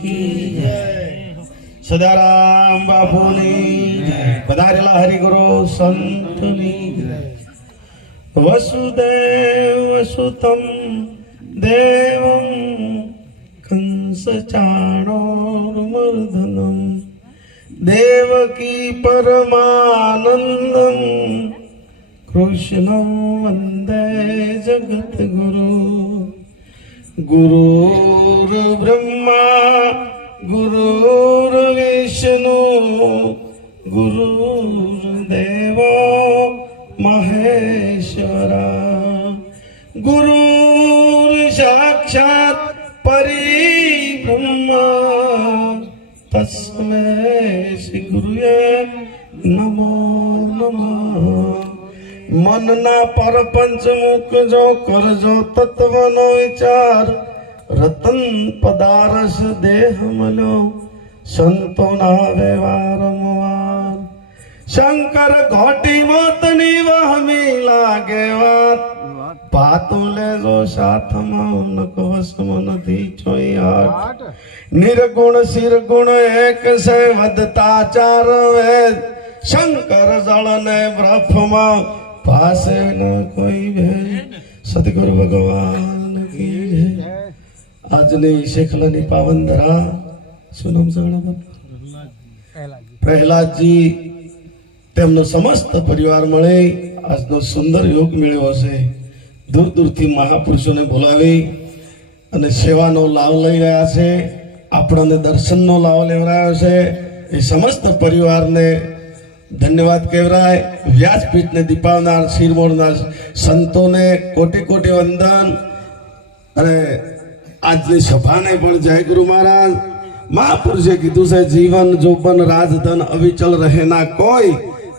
की સદારામ બાપુની પધારેલા હરિગુરુ સંતની વસુદેવ સુતમ દેવમ કંસ ચાણોર્મર્ધનમ દેવકી પરમાનંદમ કૃષ્ણં વંદે જગતગુરુ ગુરુર બ્રહ્મા ગુરુર્વિષ્ણુ ગુરુર્દેવો મહેશ્વરા ગુરુર સાક્ષાત પરિબ્રહ્મા તસ્મૈ શ્રી ગુરુએ નમો નમઃ મનના પરપંચ મૂકજો કરજો તત્વનો વિચાર રતન પદારસ દેહ મળ્યો સંતોના વ્યવહાર શંકર ઘોટી મોતની વહમી લાગે વાત પાતું લેજો સાથમાં નકવસમ નથી ચોયાટ નિર્ગુણ શિરગુણ એક સે વધતા ચાર વેદ શંકર જળ ને બ્રહ્મમાં પાસે ન કોઈ ભેદ સદગુરુ ભગવાન કી જય આજની શેખલાની પાવન ધરા શું નામ છે પ્રહલાદજી તેમનો સમસ્ત પરિવાર મળે આજનો સુંદર યોગ મેળવ્યો છે દૂર દૂરથી મહાપુરુષોને બોલાવી અને સેવાનો લાભ લઈ રહ્યા છે આપણને દર્શનનો લાભ લેવડાયો છે એ સમસ્ત પરિવારને ધન્યવાદ કહેવાય વ્યાસપીઠને દીપાવનાર શિરમોરના સંતોને કોટી કોટી વંદન અને આજની સભાને પણ જય ગુરુ મહારાજ મહાપુરુષે કીધું છે જીવન જોબન રાજધન અવિચલ રહેના કોઈ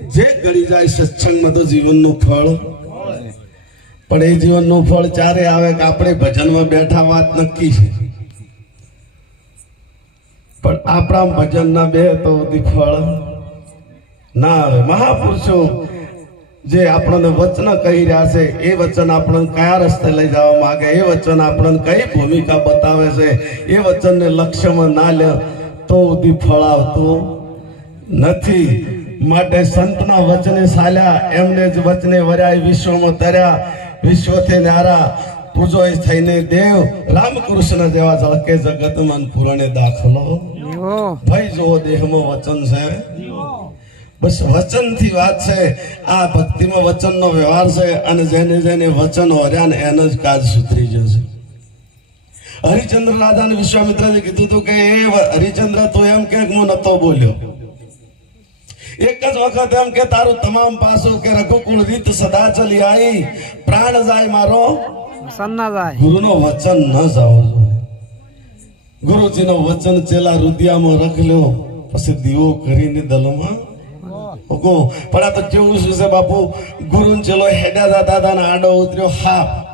જે ગળી જાય સત્સંગમાં તો જીવનનું ફળ પણ એ જીવનનું ફળ ચારે આવે કે આપણે ભજનમાં બેઠા વાત નક્કી છે પણ આપણા ભજન ના બે તો ફળ ના આવે મહાપુરુષો જે આપણને વચન કહી રહ્યા છે એ વચન આપણને કયા રસ્તે લઈ જવા માંગે એ વચન આપણને કઈ ભૂમિકા બતાવે છે એ વચનને લક્ષ્યમાં ના લે તો ઉધી ફળ આવતું નથી માટે સંતના વચને ચાલ્યા એમને જ વચને વર્યા વિશ્વમાં તર્યા વિશ્વથી ન્યારા પૂજો થઈને દેવ રામકૃષ્ણ જેવા ઝળકે જગતમાં પુરાણે દાખલો ભાઈ જો દેહમાં વચન છે બસ વચન થી વાત છે આ ભક્તિમાં વચનનો વ્યવહાર છે અને જેને જેને વચન હોર્યા ને એનો જ કાજ સુધરી જશે હરિચંદ્ર રાજાને વિશ્વામિત્રને કીધું હતું કે એ હરિચંદ્ર તો એમ કે હું નતો બોલ્યો એક જ વખત એમ કે તારું તમામ પાસું કે રઘુકુળ રીત સદા ચલી આવી પ્રાણ જાય મારો ગુરુનો વચન ન જાવ ગુરુજીનો વચન ચેલા રુદિયામાં રખલ્યો પછી દીવો કરીને દલમાં પણ આ તો કેવું શું છે બાપુ ગુરુ ચલો હેડા દાદા દાદા આડો ઉતર્યો હા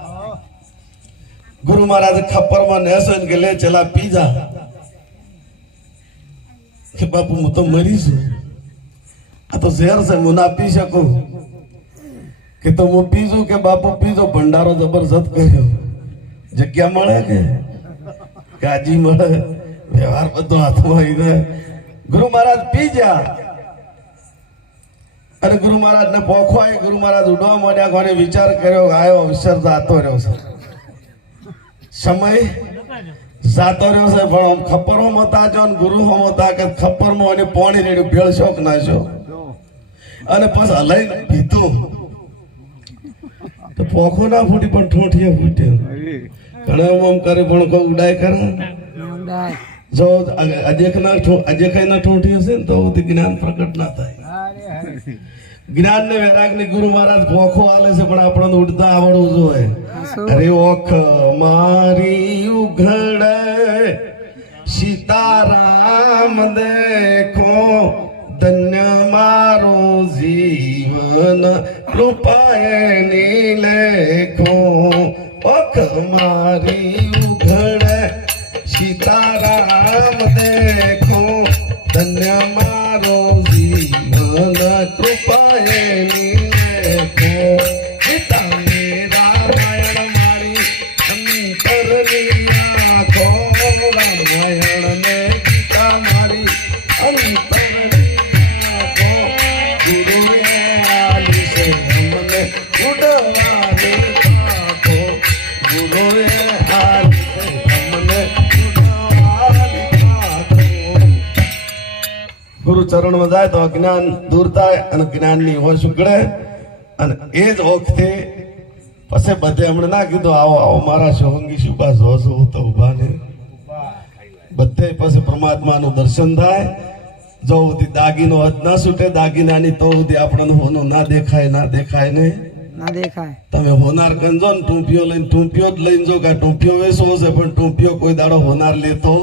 ગુરુ મહારાજ ખપ્પરમાં નેસો કે લે ચલા પીજા કે બાપુ હું તો મરી છું આ તો ઝેર છે હું ના પી શકું કે તો હું પીજું કે બાપુ પીજો ભંડારો જબરજસ્ત કર્યો જગ્યા મળે કે ગાજી મળે વ્યવહાર બધો હાથમાં આવી ગુરુ મહારાજ પી જા અને ગુરુ મહારાજ ને પોખો આવી ગુરુ મહારાજ ઉડવા માંડ્યા કોને વિચાર કર્યો આવ્યો અવસર જાતો રહ્યો છે સમય જાતો રહ્યો છે પણ ખપ્પર હો મતા જો ગુરુ હો મતા કે ખપ્પર માં અને પાણી રેડ્યું ભેળ શોક નાખ્યો અને પછી હલાઈ પીધું તો પોખો ના ફૂટી પણ ઠોઠિયા ફૂટ્યો ઘણા આમ કરે પણ કોઈ ઉડાય કરે જો અજેખાઈ ના ઠોઠી હશે ને તો જ્ઞાન પ્રકટ ના થાય જ્ઞાન ને વૈરાગ ને ગુરુ મહારાજ પોખો આલે છે પણ આપણને ઉડતા આવડવું જોઈએ અરે ઓખ મારી ઉઘડે સીતારામ દેખો ધન્ય મારો જીવન કૃપાએ ની લેખો ઓખ મારી ઉઘડે સીતારામ દેખો ધન્ય મારો જીવન કૃપાએ નિલેખો પિતાને રામાયણ મારી અંતરની આંખો રામાયણ ને ચરણમાં જાય તો અજ્ઞાન દૂર થાય અને જ્ઞાનની હોશ ઉગડે અને એ જ વખતે પછી બધે હમણાં ના કીધું આવો આવો મારા સોહંગી શુભા જોશો તો ઉભા ને બધે પછી પરમાત્માનું દર્શન થાય જો સુધી દાગીનો હદ ના છૂટે દાગીનાની તો સુધી આપણને હોનું ના દેખાય ને ના દેખાય તમે હોનાર કંજો ને ટૂંપિયો જ લઈને જો કે ટૂંપિયો વેચવો છે પણ ટૂંપિયો કોઈ દાડો હોનાર લેતો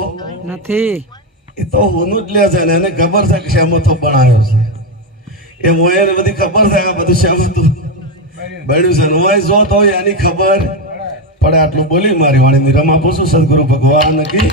નથી. એ તો હોનું જ લે છે ને એને ખબર છે કે શેમોથો બનાવ્યો છે એ મોયને બધી ખબર છે આ બધું શેમોથું બન્યું છે હોય જો તો એની ખબર પડે. આટલું બોલી મારી વાણી રમા પૂછું સદગુરુ ભગવાન કી